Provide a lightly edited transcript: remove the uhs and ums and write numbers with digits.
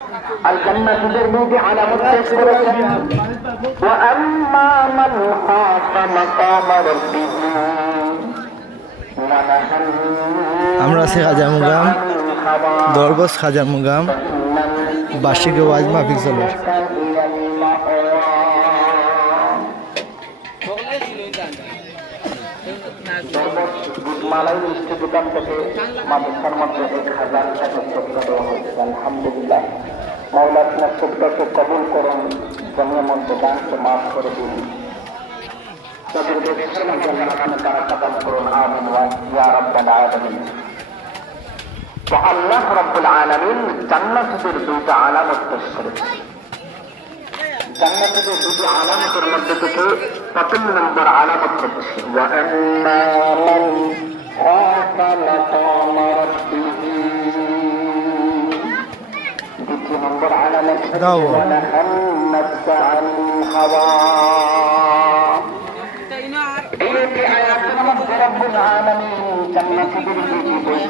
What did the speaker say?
আল জান্নাতীদের দুটি আলামত পেশ করেছেন। ওয়া আম্মা মান খাফা মাকামা রাব্বিহি ওয়া নাহান আমরা আছি খাজা মুগাম দরগজ খাজা মুগাম বার্ষিক ওয়াজ মাহফিল চলে। মালাই মিষ্টি দোকান থেকে মাদ্রাসার মধ্যে 1000 টাকা সদকা দেওয়া হয়েছে। আলহামদুলিল্লাহ। মাওলা আপনার সদকাকে কবুল করুন, জমির মধ্যে দানকে মাফ করে দিন, তাদের ব্যবসার জান্নাতে বারাকা দান করুন। আমিন ইয়া রাব্বাল আলামিন। তো আল্লাহ রাব্বুল আলামিন জান্নাতীদের দুইটা আলামত পেশ করেছেন। জান্নাতীদের দুটি আলামতের মধ্যে থেকে প্রথম নম্বর আলামত হচ্ছে ওয়া আম্মা মান খাফা মাকামা রাব্বিহি। দ্বিতীয় নম্বর আলামত হচ্ছে ওয়া নাহান নাফসা আনিল হাওয়া। এই আয়াতের মধ্যে রব্বুল আলামিন জান্নাতীদের দুটি